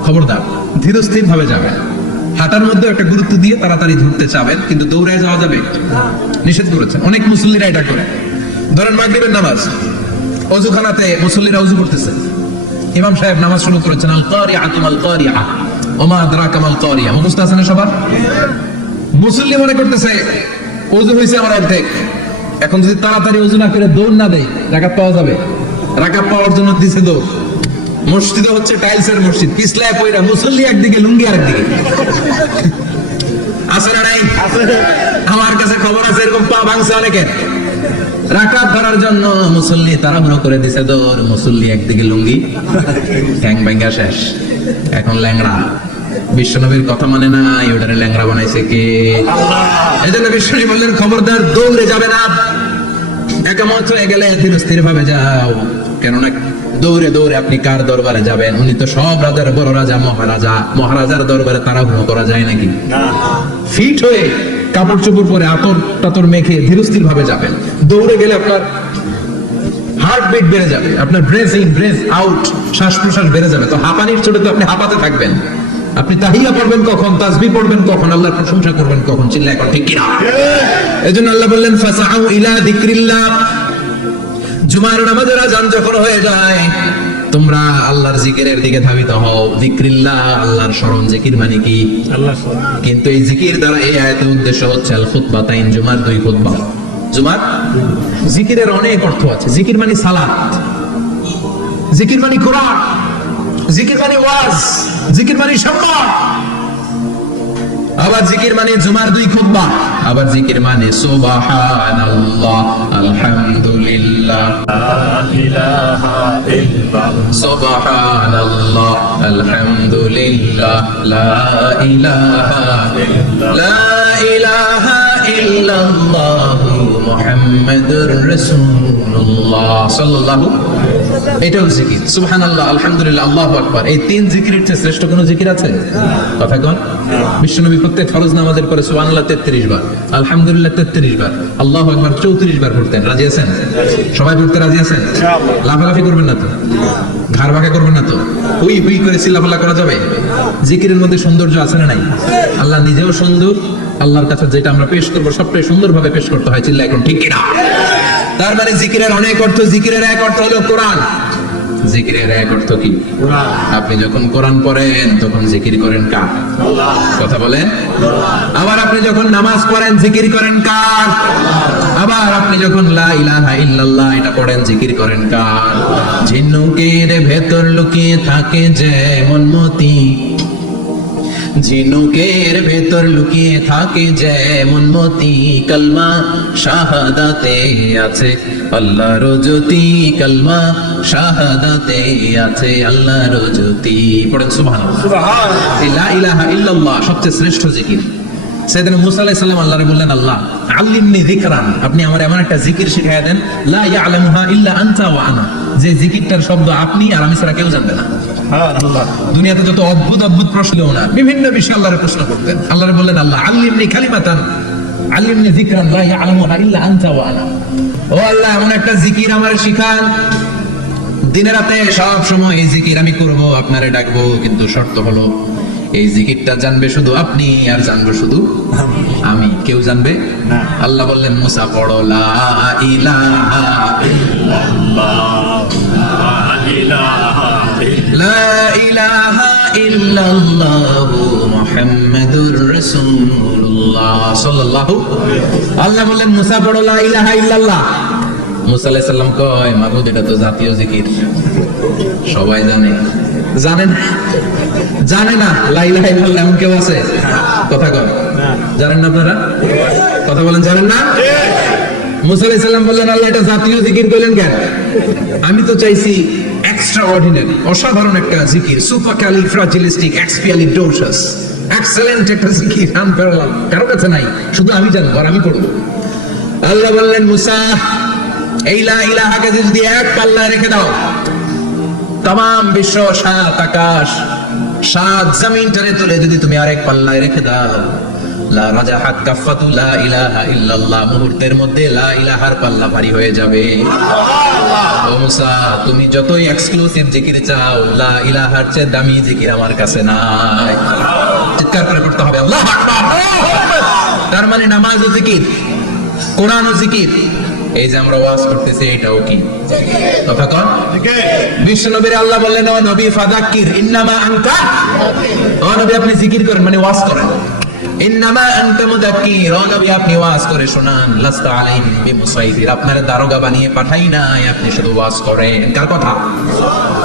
খবরদার, ধীরস্থির ভাবে যাবেন। হাঁটার মধ্যে একটা গুরুত্ব দিয়ে তাড়াতাড়ি ধরতে চাবেন, কিন্তু দৌড়ে যাওয়া যাবে? নিষেধ করেছেন। অনেক মুসল্লিরা এটা করে। ধরেন মাগরিবের নামাজ, ওযুখানাতে মুসল্লিরা ওযু করতেছে, ইমাম সাহেব নামাজ শুরু করেছেন, আল কারিআতু মাল কারিআহ ওয়া মা আদরাকা মাল কারিআহ, মুখস্থ আছে না সবার? মুসল্লি মনে করতেছে ওযু হয়েছে আমার অর্ধেক, এখন যদি তাড়াতাড়ি ওযু না করে দৌড় না দেয় রাকাত পাওয়া যাবে? রাকাত পাওয়ার জন্য দিছে দৌড়। মসজিদে হচ্ছে টাইলসের মসজিদ, পিছলায় পয়রা মুসল্লি একদিকে, লুঙ্গি আরেকদিকে। আছে না নাই? আমার কাছে খবর আছে, এরকম পা ভাঙছে অনেকে। রাকাত ধরার জন্য মুসল্লি তাড়াহুড়ো করে দিছে দৌড়, মুসল্লি একদিকে লুঙ্গি, ঠ্যাং ভাঙা শেষ, এখন ল্যাংড়া। বিশ্বনবীর কথা মানে নাই, ওটারে ল্যাংড়া বানাইছে কে? আল্লাহ। এজন্য বিশ্বনবী বললেন, খবরদার দৌড়ে যাবে না, একামত হয়ে গেলে ধীরস্থির ভাবে যাও। কেননা দৌড়ে দৌড়ে আপনি কার দরবারে যাবেন? উনি তো সব রাজার বড় রাজা, মহারাজা। মহারাজার দরবারে তাড়াহুড়ো করা যায় নাকি? ফিট হয়ে কাপড় চোপড় পরে আতর টাতর মেখে ধীরস্থির ভাবে যাবেন। দৌড়ে গেলে আপনার হার্ট হার্টবিট বেড়ে যাবে, আপনার ব্রেথ ইন ব্রেথ আউট, শ্বাস প্রশ্বাস বেড়ে যাবে। তো হাঁপানির চোটে তো আপনি হাঁপাতে থাকবেন। আপনি তাহিয়া পড়বেন কখন, তাসবিহ পড়বেন কখন, আল্লাহর প্রশংসা করবেন কখন, চিল্লায় এখন ঠিক কিনা? এজন্য আল্লাহ বললেন ফাসাউ ইলা যিকরিল্লাহ, জুমার নামাজের আযান যখন হয়ে যায় তোমরা আল্লাহর জিকিরের দিকে ধাবিত হও। যিকরিল্লাহ, আল্লাহর স্মরণ। জিকির মানে কি? আল্লাহ স্মরণ। কিন্তু এই জিকির দ্বারা এই আয়াতের উদ্দেশ্য হচ্ছে আল খুতবাতাইন, জুমার দুই খুতবা। জুমার জিকিরের অনেক অর্থ আছে। জিকির মানে সালাত, জিকির মানে কোরআন, জিকির মানে ওয়াজ, জিকির মানে সম্মান। আবার জিকির মানে জুমার দুই খুতবা। আবার জিকির মানে সুবহানাল্লাহ, আলহামদুলিল্লাহ, লা ইলাহা ইল্লাল্লাহ, সুবহানাল্লাহ, আলহামদুলিল্লাহ, লা ইলাহা ইল্লাল্লাহ, লা ইলাহা ইল্লাল্লাহ, মুহাম্মাদুর রাসূলুল্লাহ সাল্লাল্লাহু। এটাও জিকির। সুবহানাল্লাহ, আলহামদুলিল্লাহ, আল্লাহু আকবার। এই তিন জিকিরের চেয়ে শ্রেষ্ঠ কোনো জিকির আছে? কথা কোন? বিশ্বনবী প্রত্যেক ফরজ নামাজের পরে সুবহানাল্লাহ 33 বার, আলহামদুলিল্লাহ 33 বার, আল্লাহু আকবার 34 বার পড়তেন। রাজি আছেন? সবাই পড়তে রাজি আছেন? ইনশাআল্লাহ। লাফালাফি করবেন না তো? ঘাড় বাঁকা করবেন না তো? হুই হুই করে চিল্লাফাল্লা করা যাবে? জিকিরের মধ্যে সৌন্দর্য আছে না নাই? আল্লাহ নিজেও সুন্দর, আল্লাহর কাছে যেটা আমরা পেশ করবো সবটাই সুন্দরভাবে পেশ করতে হয়। চিল্লা এখন ঠিক কিনা? তার মানে জিকিরের অনেক অর্থ। জিকিরের এক অর্থ হলো কোরআন। জিকিরের এক অর্থ কি? আপনি যখন কোরআন পড়েন তখন জিকির করেন কার? কথা বলেন। আবার আপনি যখন নামাজ পড়েন জিকির করেন কার? আবার আপনি যখন লা ইলাহা ইল্লাল্লাহ এটা পড়েন জিকির করেন কার? ঝিনুকের ভেতর লুকিয়ে থাকে যেমন মতি, ঝিনুকের ভেতর লুকিয়ে থাকে যেমন মতি, কালমা শাহাদাতে আছে আল্লাহর জ্যোতি, কালমা শাহাদাতে আছে আল্লাহর জ্যোতি। পড়েন সুবহানাল্লাহ। সুবহানাল্লাহ। লা ইলাহা ইল্লাল্লাহ সবচেয়ে শ্রেষ্ঠ জিকির। সাইয়েদনা মুসা আলাইহিস সালাম আল্লাহরে বললেন, আল্লাহ আল্লিমনি যিকরান, আপনি আমার এমন একটা জিকির শিখিয়ে দেন লা ইয়ালামুহা ইল্লা আনতা ওয়া আনা, যে জিকিরটার শব্দ আপনি আর আমি ছাড়া কেউ জানবে না। দুনিয়াতে যত অদ্ভুত অদ্ভুত প্রশ্ন না, বিভিন্ন বিষয়ে আল্লাহরে প্রশ্ন করতেন। আল্লাহরে বললেন, আল্লাহ আল্লিমনি কালিমাতান, আল্লিমনি যিকরান লা ইয়ালামুহা ইল্লা আনতা ওয়া আনা। ও আল্লাহ এমন একটা জিকির আমারে শিখান, দিনে রাতে সব সময় এই জিকির আমি করব, আপনারে ডাকবো, কিন্তু শর্ত হলো এই জিকিরটা জানবে শুধু আপনি আর জানবো শুধু আমি, কেউ জানবে না। আল্লাহ বললেন, মুসা পড়ো লা ইলাহা ইল্লাল্লাহ, লা ইলাহা ইল্লাল্লাহ, মুহাম্মাদুর রাসূলুল্লাহ সাল্লাল্লাহু। আল্লাহ বললেন, মুসা পড়ো লা ইলাহা ইল্লাল্লাহ। মুসা আলাইহিস সালাম কয়, মাবুদ এটা তো জাতীয় জিকির, সবাই জানে। জানেন? জানে না লা ইলাহা ইল্লাল্লাহ এমন কেউ আছে? কথা কন, জানেন না আপনারা? কথা বলেন, জানেন না? মুসা আলাইহিস সালাম বললেন, আল্লাহ এটা জাতীয় জিকির কইলেন কেন? আমি তো চাইছি এক্সট্রা অর্ডিনারি, অসাধারণ একটা জিকির, সুপারক্যালিফ্রাজিলিস্টিক এক্সপিয়ালিডোসাস, এক্সেলেন্ট একটা জিকির, আনপ্যারালাল, কারো কাছে নাই, শুধু আমি জানবো আর আমি পড়বো। আল্লাহ বললেন, মুসা এই লা ইলাহাকে যদি এক পাল্লায় রেখে দাও, তাম বিশ্ব, সাত আকাশ, সাত জমিনটারে তুলে যদি তুমি আরেক পাল্লায় রেখে দাও, লা রাজাহাত কাফাতু লা ইলাহা ইল্লাল্লাহ, মুহূর্তের মধ্যে লা ইলাহার পাল্লা ভারী হয়ে যাবে। ও মুসা, তুমি যতই এক্সক্লুসিভ জিকির চাও, লা ইলাহার চেয়ে দামি জিকির আমার কাছে নাই। চিৎকার করে পড়তে হবে আল্লাহু আকবার। তার মানে নামাজ ও জিকির, কোরআন ও জিকির, এই যে আমরা ওয়াজ করতেছি এটাও কি? কথা কন। বিশ্ব নবীর আল্লাহ বললেন, ও নবী ফাযাক্কির ইন্নামা আনতা, ও নবী আপনি জিকির করেন মানে ওয়াজ করেন। ইন্নামা আনতা মুযাক্কির, ও নবী আপনি ওয়াজ করে শোনান। লাস্তা আলাইহিম বিমুসাইতির, আপনারা দারোগা বানিয়ে পাঠাই নাই, আপনি শুধু ওয়াজ করেন। কার কথা?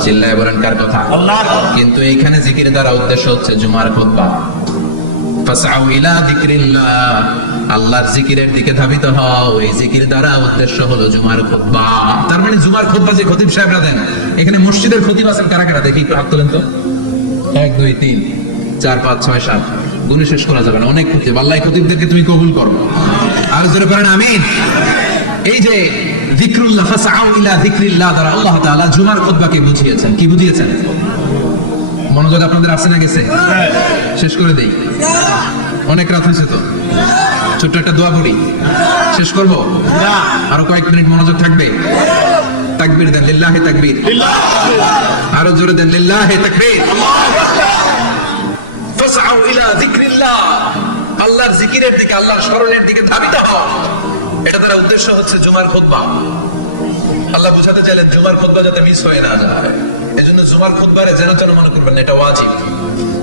চিল্লায় বলেন কার কথা? আল্লাহ। কিন্তু এইখানে জিকির দ্বারা উদ্দেশ্য হচ্ছে জুমার খুতবা। ফাসআউ ইলা যিকরিল্লাহ, আল্লাহর জিকিরের দিকে ধাবিত হও। এই জিকির দ্বারা উদ্দেশ্য হলো জুমার খুতবা। তার মানে জুমার খুতবা যে খতিব সাহেবরা দেন, এখানে মসজিদের খতিব আছেন কারা কারা? দেখি একটু হাত তোলেন তো। 1 2 3 4 5 6 7, গুণে শেষ করা যাবে না, অনেক খতিব। আল্লাহ খতিবদেরকে তুমি কবুল করো। আর জোরে করেন আমিন। এই যে যিকরুল্লাহ, ফাসআউ ইলা যিকরিল্লাহ দ্বারা আল্লাহ তাআলা জুমার খুতবাকে বুঝিয়েছেন। কি বুঝিয়েছেন? মনোযোগ আপনাদের আছে না গেছে? শেষ করে দেই, অনেক রাত হয়েছে তো। ছোট্ট একটা দোয়া পড়ি, শেষ করবো? আরো কয়েক মিনিট মনোযোগ থাকবে? তাকবীর দেন, লিল্লাহি তাকবীর, আরো জোরে দেন, লিল্লাহি তাকবীর। ফাসআউ ইলা যিকরিল্লাহ, আল্লাহর জিকিরের দিকে, আল্লাহর স্মরণের দিকে ধাবিত হও। এটা তার উদ্দেশ্য হচ্ছে জুমার খুতবা। আল্লাহ বুঝাতে চাইলেন জুমার খুতবা যাতে মিস হয়ে না যায়, এজন্য জুমার খুতবারে যেন যেন মনে করবেন এটা ওয়াজিব।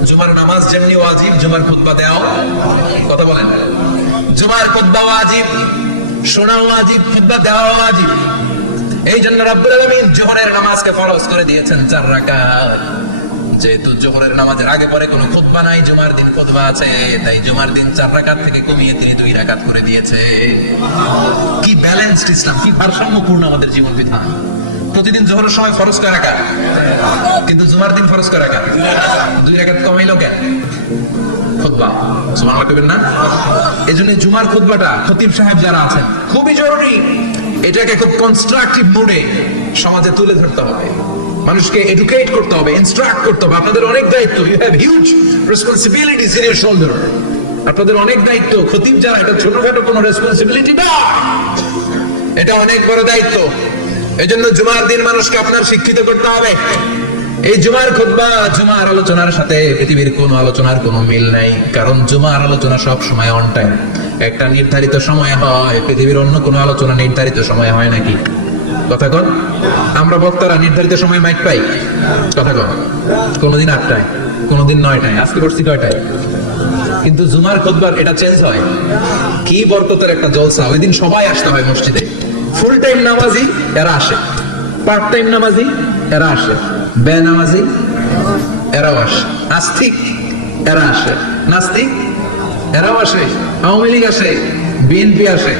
জুমার নামাজ যেমনি ওয়াজিব, জুমার খুতবা দেওয়াও, কথা বলেন, জুমার খুতবা ওয়াজিব, শোনা ওয়াজিব, খুতবা দেওয়া ওয়াজিব। এই জন্য রাব্বুল আলামিন জোহরের নামাজকে ফরজ করে দিয়েছেন 4 রাকাত। যেহেতু জোহরের নামাজের আগে পরে কোনো খুতবা নাই, জুমার দিন খুতবা আছে, তাই জুমার দিন 4 রাকাত থেকে কমিয়ে তিনি 2 রাকাত করে দিয়েছে। কি ব্যালেন্সড ইসলাম, কি ভারসাম্যপূর্ণ আমাদের জীবন বিধান। প্রতিদিন জোহরের সময় ফরজ কয় রাকাত, কিন্তু জুমার দিন ফরজ কয় রাকাত, 2 রাকাত কমাইলো কেন? খুতবা, সুবহানাল্লাহ কইবেন না? এজন্য জুমার খুতবাটা খতিব সাহেব যারা আছেন খুবই জরুরি। এটাকে খুব কনস্ট্রাকটিভ মোডে সমাজে তুলে ধরতে হবে, মানুষকে এডুকেট করতে হবে, ইনস্ট্রাক্ট করতে হবে। আপনাদের অনেক দায়িত্ব, you have huge responsibilities in your shoulder. আপনাদের অনেক দায়িত্ব, খতিব যারা, এটা ছোটখাটো কোনো রেসপন্সিবিলিটি না, এটা অনেক বড় দায়িত্ব। এজন্য জুমার দিন মানুষকে আপনার শিক্ষিত করতে হবে। এই জুমার খুতবা, জুমার আলোচনার সাথে পৃথিবীর কোনো আলোচনার কোনো মিল নাই, কারণ জুমার আলোচনা সব সময় অন টাইম, একটা নির্ধারিত সময় হয়। পৃথিবীর অন্য কোনো আলোচনা নির্ধারিত সময় হয় নাকি? কথা কন। আমরা বক্তারা নির্ধারিত সময় মাইক পাই, কথা কন। কোনদিন 8টায়, কোনদিন 9টায়, আজকে করছি 9টায়। কিন্তু জুমার খুতবার এটা চেঞ্জ হয়। কি বরকতের একটা জলসা! ওই দিন সবাই আসতে হয় মসজিদে। ফুল টাইম নামাজি এরা আসে, পার্ট টাইম নামাজি এরা আসে, বেনামাজি এরাও আসে, আস্তিক এরা আসে, নাস্তিক এরাও আসে, আওয়ামী লীগ আসে, বিএনপি আসে,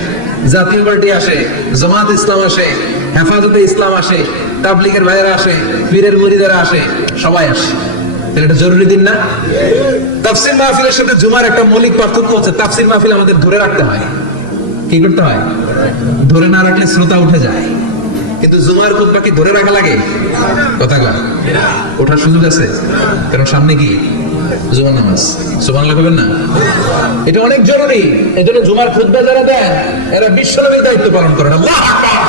জাতীয় পার্টি আসে, জামাত ইসলাম আসে, হেফাজতে ইসলাম আসে, তাবলীগের ভাইয়েরা আসে, পীরের মুরিদেরা আসে, সবাই আসে। এটা জরুরি দিন না? তাফসীর মাহফিলের সাথে জুমার একটা মৌলিক পার্থক্য হচ্ছে, তাফসীর মাহফিল আমাদের ধরে রাখতে হয়। কি করতে হয়? ধরে না রাখলে শ্রোতা উঠে যায়। কিন্তু জুমার খুতবা কি ধরে রাখা লাগে? কথা কয়, ওঠার সুযোগ আছে, কারণ সামনে কি জুমার নামাজ। সুবহানাল্লাহ কইবেন না? এটা অনেক জরুরি। এজন্য জুমার খুতবা যারা দেন এরা বিশ্বনবীর দায়িত্ব পালন করেন। আল্লাহু আকবার।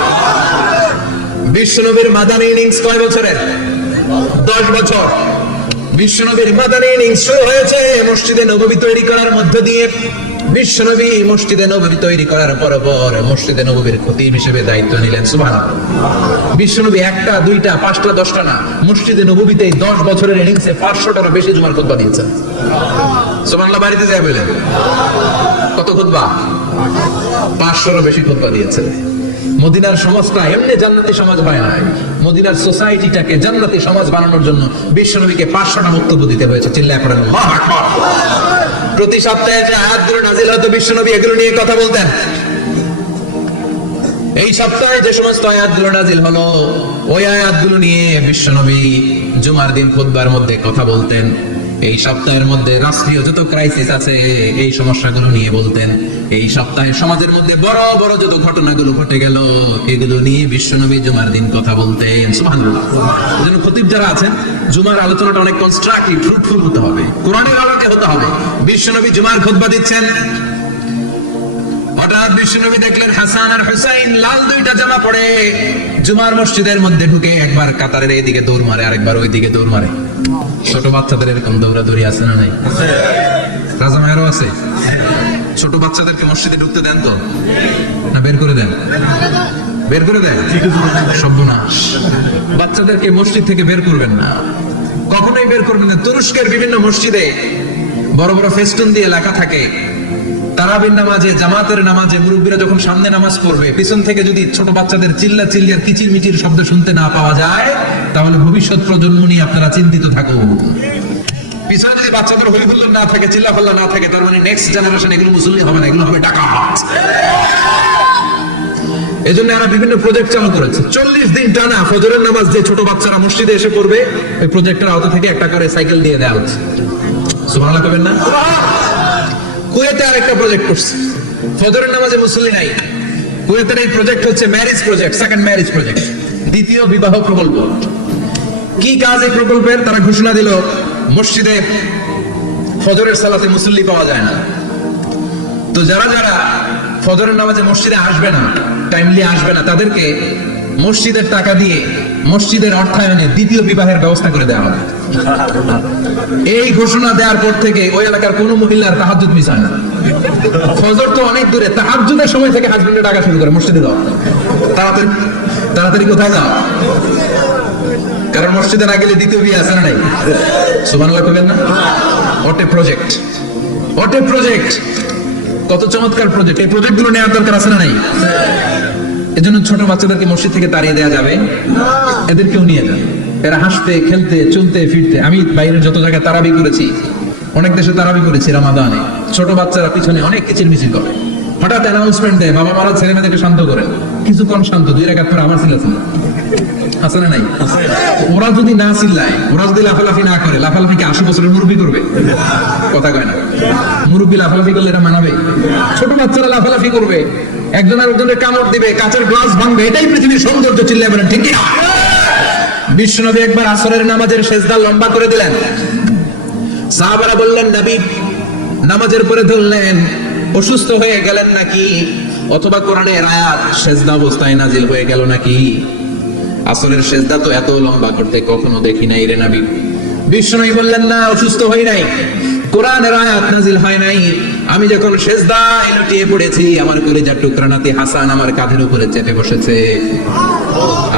বিশ্বনবীর মাদানী ইনিংস কয় বছরের? 10 বছর। বিশ্বনবীর মাদানী ইনিংস শুরু হয়েছে মসজিদে নববী তৈরি করার মধ্য দিয়ে। বিশ্বনবী মসজিদে নববী তৈরি করার পর মসজিদে নববীর খতিব হিসেবে দায়িত্ব নিলেন। সুবহানাল্লাহ। বিশ্বনবী 1টা 2টা 5টা 10টা না, মসজিদে নববীতে 10 বছরের ইনিংসে 500টারও বেশি জুমার খুতবা দিয়েছেন। সুবহানাল্লাহ। বাড়িতে যায় বলেন কত খুতবা? 500রও বেশি খুতবা দিয়েছেন। মদিনার সমাজটা এমনি জান্নাতি সমাজ হয় না, মদিনার সোসাইটিটাকে জান্নাতি সমাজ বানানোর জন্য বিশ্বনবীকে 500টা বক্তব্য দিতে হয়েছে। চিল্লায় পড়েন আল্লাহু আকবার। প্রতি সপ্তাহে যে আয়াতগুলো নাজিল হতো বিশ্বনবী এগুলো নিয়ে কথা বলতেন। এই সপ্তাহে যে সমস্ত আয়াতগুলো নাজিল হলো ওই আয়াতগুলো নিয়ে বিশ্বনবী জুমার দিন খুতবার মধ্যে কথা বলতেন। এই সপ্তাহের মধ্যে রাষ্ট্রীয় যত ক্রাইসিস আছে এই সমস্যাগুলো নিয়ে বলতেন। এই সপ্তাহে সমাজের মধ্যে বড় বড় যত ঘটনাগুলো ঘটে গেল এগুলো নিয়ে বিশ্বনবী জুমার দিন কথা বলতেন। সুবহানাল্লাহ। এজন্য খতিব যারা আছেন জুমার আলোচনাটা অনেক কনস্ট্রাকটিভ, ফ্রুটফুল হতে হবে, কোরআনের আলোকে হতে হবে। বিশ্বনবী জুমার খুতবা দিচ্ছেন, হঠাৎ বিশ্বনবী দেখলেন হাসান আর হুসাইন লাল 2টা জামা পরে জুমার মসজিদের মধ্যে ঢুকে একবার কাতারের এইদিকে দৌড় মারে, আরেকবার ওইদিকে দৌড় মারে। ছোট বাচ্চাদের এরকম দৌড়াদৌড়ি আছে না নাই? রাজা মায়েরও আছে। ছোট বাচ্চাদেরকে মসজিদে ঢুকতে দেন তো না বের করে দেন? বের করে দেন। সর্বনাশ। বাচ্চাদেরকে মসজিদ থেকে বের করবেন না, কখনোই বের করবেন না। তুরস্কের বিভিন্ন মসজিদে বড় বড় ফেস্টুন দিয়ে লেখা থাকে তারাবির নামাজে, জামাতের নামাজে মুরব্বীরা যখন সামনে নামাজ পড়বে পিছন থেকে যদি ছোট বাচ্চাদের চিল্লা চিল্লি আর কিচির মিচির শব্দ শুনতে না পাওয়া যায় তাহলে ভবিষ্যৎ প্রজন্ম নিয়ে আপনারা চিন্তিত থাকুন। পিছনে যদি বাচ্চাদের হলি হুল্লোড় না থাকে, চিল্লা ফাল্লা না থাকে, তার মানে নেক্সট জেনারেশন এগুলো মুসল্লি হবে না, এগুলো হবে ডাকাত। এজন্য এরা বিভিন্ন প্রজেক্ট চালু করেছে। 40 দিন টানা ফজরের নামাজ যে ছোট বাচ্চারা মসজিদে এসে পড়বে ওই প্রজেক্টের আওতা থেকে একটা করে সাইকেল দিয়ে দেওয়া হচ্ছে। সুবহানাল্লাহ কইবেন না? কুয়েতে আরেকটা প্রজেক্ট করছে, ফজরের নামাজে মুসল্লি নাই। কুয়েতের এই প্রজেক্ট হচ্ছে marriage project, second marriage project, দ্বিতীয় বিবাহ প্রকল্প। কি কাজ এই প্রকল্পের? তারা ঘোষণা দিল মসজিদে ফজরের সালাতে মুসল্লি পাওয়া যায় না, তো যারা যারা ফজরের নামাজে মসজিদে আসবে না, টাইমলি আসবে না, তাদেরকে মসজিদের টাকা দিয়ে মসজিদের অর্থায়নে দ্বিতীয় বিবাহের ব্যবস্থা করে দেওয়া হবে। এই ঘোষণা দেওয়ার পর থেকে ওই এলাকার কোন মহিলার তাহাজ্জুদ মিস হয় না। ফজর তো অনেক দূরে, তাহাজ্জুদের সময় থেকে হাজবেন্ডে ডাকা শুরু করে, মসজিদে যাও, তাড়াতাড়ি তাড়াতাড়ি কোথায় যাও, কারণ মসজিদে না গেলে দ্বিতীয় বিয়ে আছে না নাই? সুবহানাল্লাহ কইবেন না? What a project, what a project, কত চমৎকার প্রজেক্ট। এই প্রজেক্ট গুলো নেওয়ার দরকার আছে না নাই? এজন্য ছোট বাচ্চাদেরকে মসজিদ থেকে তাড়িয়ে দেওয়া যাবে, এদেরকেও নিয়ে যান। এরা হাসতে খেলতে চলতে ফিরতে, আমি বাইরের যত জায়গায় তারাবি করেছি, অনেক দেশে তারাবি করেছি রমাদানে, ছোট বাচ্চারা পিছনে অনেক কিচিরমিচির করে, হঠাৎ অ্যানাউন্সমেন্ট দেয়, বাবা মারা ছেলে মেয়েদেরকে শান্ত করেন, কিছুক্ষণ শান্ত, 2 রাকাত পরে আমার ছিল আছে না নাই? ওরা যদি না চিল্লায়, ওরা যদি লাফালাফি না করে, লাফালাফি কি 80 বছরের মুরব্বী করবে? কথা কয় না, মুরব্বী লাফালাফি করলে এটা মানাবে? ছোট বাচ্চারা লাফালাফি করবে, একজন আরেকজনের কামড় দিবে, কাঁচের গ্লাস ভাঙবে, এটাই পৃথিবীর সৌন্দর্য। চিল্লায় বলেন ঠিক কি? বিশ্বনবী একবার আসরের নামাজের সেজদা লম্বা করে দিলেন। সাহাবারা বললেন, নবী নামাজের পরে ধরলেন, অসুস্থ হয়ে গেলেন নাকি, অথবা কোরআনের আয়াত সেজদা অবস্থায় নাজিল হয়ে গেল নাকি? আসরের সেজদা তো এত লম্বা করতে কখনো দেখি নাই রে নবী। বিশ্বনবী বললেন, না, অসুস্থ হই নাই, কোরআনের আয়াত নাজিল হয় নাই, আমি যখন সেজদায় লুটিয়ে পড়েছি, আমার কলিজার টুকরা নাতি হাসান আমার কাঁধের উপরে চেপে বসেছে,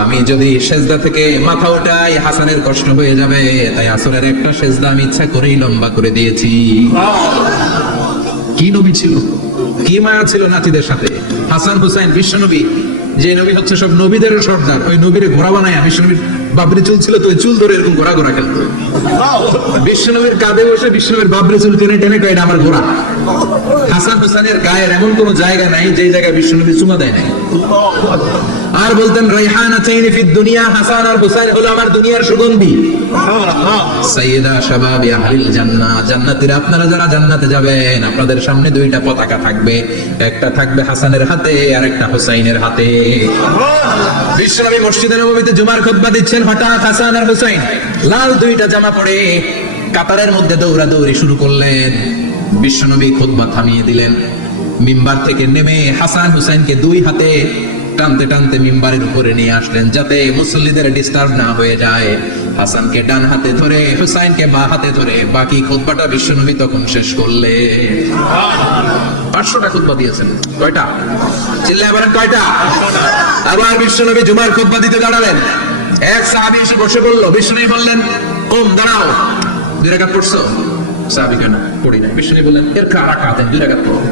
আমি যদি সেজদা থেকে মাথা উঠাই হাসানের কষ্ট হয়ে যাবে, তাই আসরের একটা সেজদা আমি ইচ্ছা করেই লম্বা করে দিয়েছি। কি নবী ছিল, কি মায়া ছিল নাতিদের সাথে। হাসান হুসাইন বিশ্বনবী, যে নবী হচ্ছে সব নবীদেরও সর্দার, ওই নবীরে ঘোড়া বানায়, বিশ্বনবীর বাবরি চুল ছিল তো ওই চুল ধরে এরকম ঘোড়া ঘোড়া খেলতো। বিশ্বনবীর কাঁধে বসে বিশ্বনবীর বাবরি চুল টেনে টেনে কয়, এটা আমার ঘোড়া। হাসান হুসাইনের গায়ের এমন কোন জায়গা নাই যে জায়গায় বিশ্বনবী চুমা দেয় নাই। আর বলতেন, রাইহানাতাইনি ফিদ দুনিয়া, হাসান আর হুসাইন হলো আমার দুনিয়ার সুগন্ধি। সাইয়্যিদা শাবাবি আহলিল জান্নাহ, জান্নাতীরা আপনারা যারা জান্নাতে যাবেন, আপনাদের সামনে 2টা পতাকা থাকবে, একটা থাকবে হাসানের হাতে আর একটা হুসাইনের হাতে। বিশ্বনবী মসজিদে নববীতে জুমার খুতবা দিচ্ছেন, হঠাৎ হাসান আর হুসাইন লাল 2টা জামা পরে কাতারের মধ্যে দৌড়াদৌড়ি শুরু করলেন। বিশ্বনবী খুতবা থামিয়ে দিলেন, মিম্বার থেকে নেমে হাসান হুসাইনকে 2 হাতে টানতে টানতে মিম্বারের উপরে নিয়ে আসলেন, যাতে মুসল্লিদের ডিস্টার্ব না হয়ে যায়। হাসানকে ডান হাতে ধরে, হুসাইনকে বাঁ হাতে ধরে বাকি খুতবাটা বিশ্বনবী তখন শেষ করলেন। 500টা খুতবা দিয়েছেন। কয়টা? চিল্লায় বলেন কয়টা? আবার বিশ্বনবী জুমার খুতবা দিতে দাঁড়ালেন, এক সাহাবী এসে বসে বলল, বিশ্বনবী বললেন, কম দাঁড়াও, 2 রাকাত পড়ছো? সাহাবী কেন? পড়ি নাই। বিশ্বনবী বললেন, এর রাকাত 2 রাকাত পড়ো।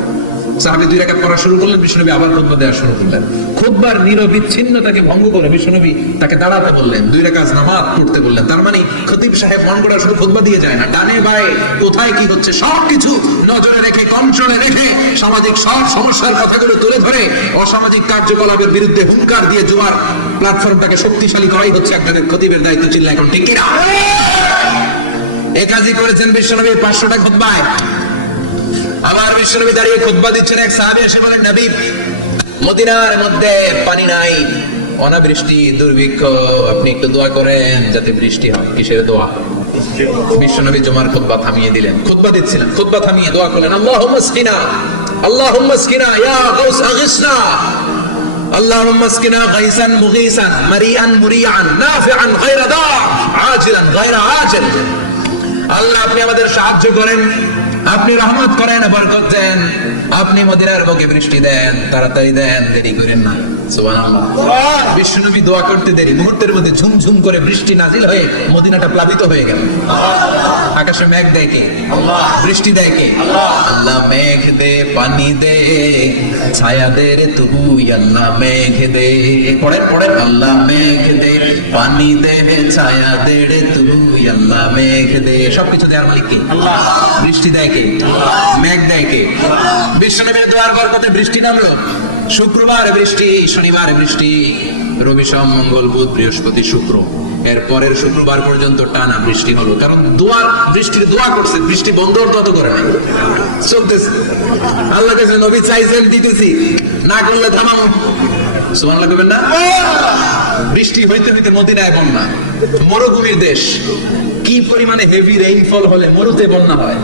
সাহাবী 2 রাকাত পড়া শুরু করলেন, বিশ্বনবী আবার খুতবা দেওয়া শুরু করলেন। খুতবার নিরবিচ্ছিন্নতাকে ভঙ্গ করে বিশ্বনবী তাকে দাঁড়াতে বললেন, 2 রাকাত নামাজ পড়তে বললেন। তার মানে খতিব সাহেব মন গড়া শুধু খুতবা দিয়ে যায় না, ডানে বায়ে কোথায় কি হচ্ছে সবকিছু নজরে রেখে, কন্ট্রোলে রেখে, সামাজিক সব সমস্যার কথাগুলো তুলে ধরে অসামাজিক কার্যকলাপের বিরুদ্ধে হুঙ্কার দিয়ে জুমার প্ল্যাটফর্মটাকে শক্তিশালী করাই হচ্ছে একজনের খতিবের দায়িত্ব। চিল্লায় এখন ঠিক কিনা? এই কাজই করেছেন বিশ্বনবী 500টা খুতবায়। আবার বিশ্বনবী দাঁড়িয়ে খুতবা দিচ্ছেন, এক সাহাবী এসে বলেন, নবী মদিনার মধ্যে পানি নাই, অনাবৃষ্টি, দুর্ভিক্ষ, আপনি একটু দোয়া করেন যাতে বৃষ্টি হয়। কিসের দোয়া? বিশ্বনবী জুমার খুতবা থামিয়ে দিলেন, খুতবা দিচ্ছিলেন, খুতবা থামিয়ে দোয়া করলেন, আল্লাহুম্মা আসকিনা, আল্লাহুম্মা আসকিনা ইয়া গাউস আগিসনা, আল্লাহুম্মা আসকিনা গাইসান মুগীসান মারিআন মুরিআন নাফিআন গায়রা দা আজিলান গায়রা আজিল। আল্লাহ আপনি আমাদের সাহায্য করেন, আপনি রহমত করেন, বরকত দেন, আপনি মদিনার বুকে বৃষ্টি দেন, তাড়াতাড়ি দেন, দেরি করেন না। সুবহানাল্লাহ। বিশ্বনবী দোয়া করতে দেরি, মুহূর্তের মধ্যে ঝুমঝুম করে বৃষ্টি নাজিল হয়ে মদিনাটা প্লাবিত হয়ে গেল। আকাশে মেঘ দেয় কে? আল্লাহ। বৃষ্টি দেয় কে? আল্লাহ। আল্লাহ মেঘ দে, পানি দে, ছায়া দে রে তুই, আল্লাহ মেঘ দে। পড়েন পড়েন, আল্লাহ মেঘ দে, পানি দে, ছায়া দে রে তুই, আল্লাহ মেঘ দে। সবকিছু দেওয়ার মালিক কে? আল্লাহ। বৃষ্টি দেয় কে? মেঘ দেয় কে? বিশ্বনবীর দোয়ার বরকতে বৃষ্টি নামলো। শুক্রবার বৃষ্টি, শনিবার বৃষ্টি, রবি সোম মঙ্গল বুধ বৃহস্পতি শুক্র, এর পরের শুক্রবার পর্যন্ত টানা বৃষ্টি হলো। কারণ দোয়ার বৃষ্টির দোয়া করছে, বৃষ্টি বন্ধ তত করে না, চলতেছে। আল্লাহ কাছে নবী চাইছেন, দিতেছি, না করলে থামাবো। সুবহানাল্লাহ কইবেন না? বৃষ্টি হইতে হইতে মদিনায় বন্যা, মরুভূমির দেশ, কি পরিমাণে হেভি রেইনফল হলে মরুতে বন্যা হয়।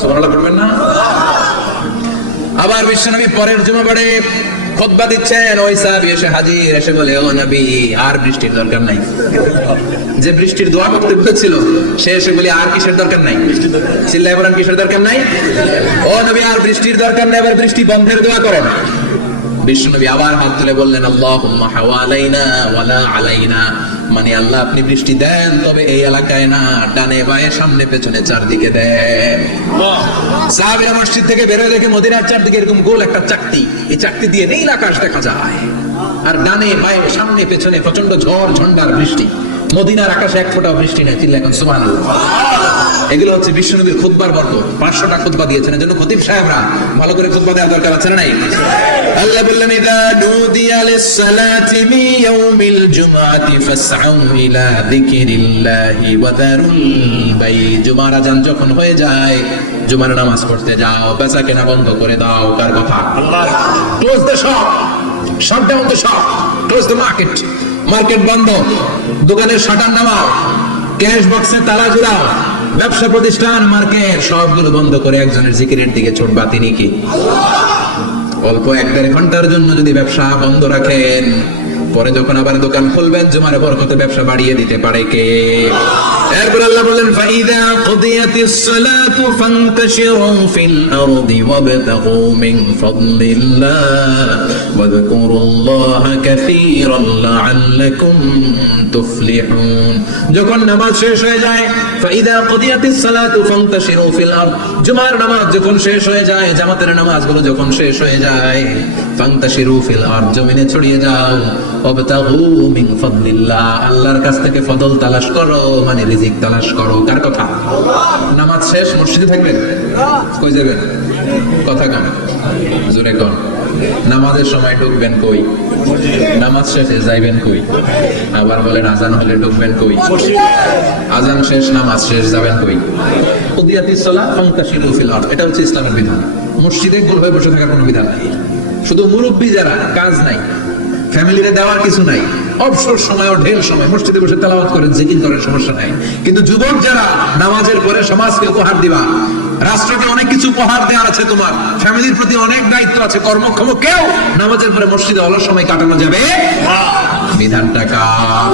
সুবহানাল্লাহ করবেন না? আবার বিশ্বনবী পরের জুমাবারে খুতবা দিচ্ছেন, ওই সাহাবী এসে হাজির, এসে বলে, ও নবী, আর বৃষ্টির দরকার নাই। যে বৃষ্টির দোয়া করতে বলেছিল সে এসে বলে, আর কিসের দরকার নাই? চিল্লায় বলেন, কিসের দরকার নাই? ও নবী, আর বৃষ্টির দরকার নাই, এবার বৃষ্টি বন্ধের দোয়া করেন। বিশ্বনবী আবার হাত তুলে বললেন, আল্লাহুম্মা হাওয়ালাইনা ওয়ালা আলাইনা, মানে আল্লাহ আপনি বৃষ্টি দেন, তবে এই এলাকায় না, ডানে বায়ে সামনে পেছনে চারদিকে দেন। সাহাবীরা মসজিদ থেকে বের হয়ে দেখে মদিনার চারদিকে এরকম গোল একটা চাকতি, এই চাকতি দিয়ে নীল আকাশ দেখা যায়, আর ডানে বায়ে সামনে পেছনে প্রচন্ড ঝড় ঝন্ডার বৃষ্টি। মদিনার আকাশে এক ফোঁটা বৃষ্টি নেই। চিল্লা এখন সুবহানাল্লাহ। এগুলো হচ্ছে বিশ্বনবীর খুতবার বরকত। 500টা খুতবা দিয়েছেন, এজন্য খতিব সাহেবরা ভালো করে খুতবা দেওয়া দরকার আছে না নাই? আল্লাহ বললেন, ইযা নুদিয়া লিস-সালাতি মিন ইয়াউমিল জুমআতি ফাসআউ ইলা যিকরিল্লাহি ওয়া যারুল বাই। জুমার আযান যখন হয়ে যায়, জুমার নামাজ পড়তে যাও, বেচা কেনা বন্ধ করে দাও। কার কথা? আল্লাহ। Close the shop, shut down the shop, close the market. Market বন্ধ, দোকানের শাটার নামাও, ক্যাশ বক্সে তালা ঝুলাও, ব্যবসা প্রতিষ্ঠান, মার্কেট সবগুলো বন্ধ করে একজনের জিকিরের দিকে ছুটবা। তিনি কি? অল্প 1-1.5 ঘন্টার জন্য যদি ব্যবসা বন্ধ রাখেন, পরে যখন আবার দোকান খুলবেন, জুমার বরকতে ব্যবসা বাড়িয়ে দিতে পারে কে? এরপর আল্লাহ বলেন, ফাইদা কুদিয়াতিস সালাতু ফান্তাশিরু ফিল আরদি ওয়াবতাগু মিন ফাদলিল্লাহ ওয়াযকুরুল্লাহা কাসীরান লাআল্লাকুম তুফলিহুন। যখন নামাজ শেষ হয়ে যায়, ফাইদা কুদিয়াতিস সালাতু ফান্তাশিরু ফিল আরদ, জুমার নামাজ যখন শেষ হয়ে যায়, জামাতের নামাজগুলো যখন শেষ হয়ে যায়, ফান্তাশিরু ফিল আরদ, জমিনে ছড়িয়ে যাও, ওয়াবতাগু মিন ফাদলিল্লাহ, আল্লাহর কাছ থেকে ফজল তালাশ করো, মানে রিজিক তালাশ করো। কার কথা? নামাজ শেষ মসজিদে থাকবেন? কই যাবেন? কথা কম, জোরে কম। নামাজের সময় ঢুকবেন কই? নামাজ শেষে যাইবেন কই? আবার বলেন, আজান হলে ঢুকবেন কই? আজান শেষ, নামাজ শেষ, যাবেন কই? কুদিয়াতিস সালাত ফান্তাশিরু ফিল আরদ, এটা হচ্ছে ইসলামের বিধান। মসজিদে গোল হয়ে বসে থাকার কোনো বিধান নাই। শুধু মুরব্বী যারা, কাজ নাই, ফ্যামিলিতে দেওয়ার কিছু নাই, অবসর সময় ও ঢেল সময় মসজিদে বসে তেলাওয়াত করেন, জিকির করেন, সমস্যা নাই। কিন্তু যুবক যারা, নামাজের পরে সমাজকে উপহার দিবা, রাষ্ট্রকে অনেক কিছু উপহার দেওয়ার আছে, তোমার ফ্যামিলির প্রতি অনেক দায়িত্ব আছে, কর্মক্ষম কেউ নামাজের পরে মসজিদে অলস সময় কাটানো যাবে? বিধানটা কার?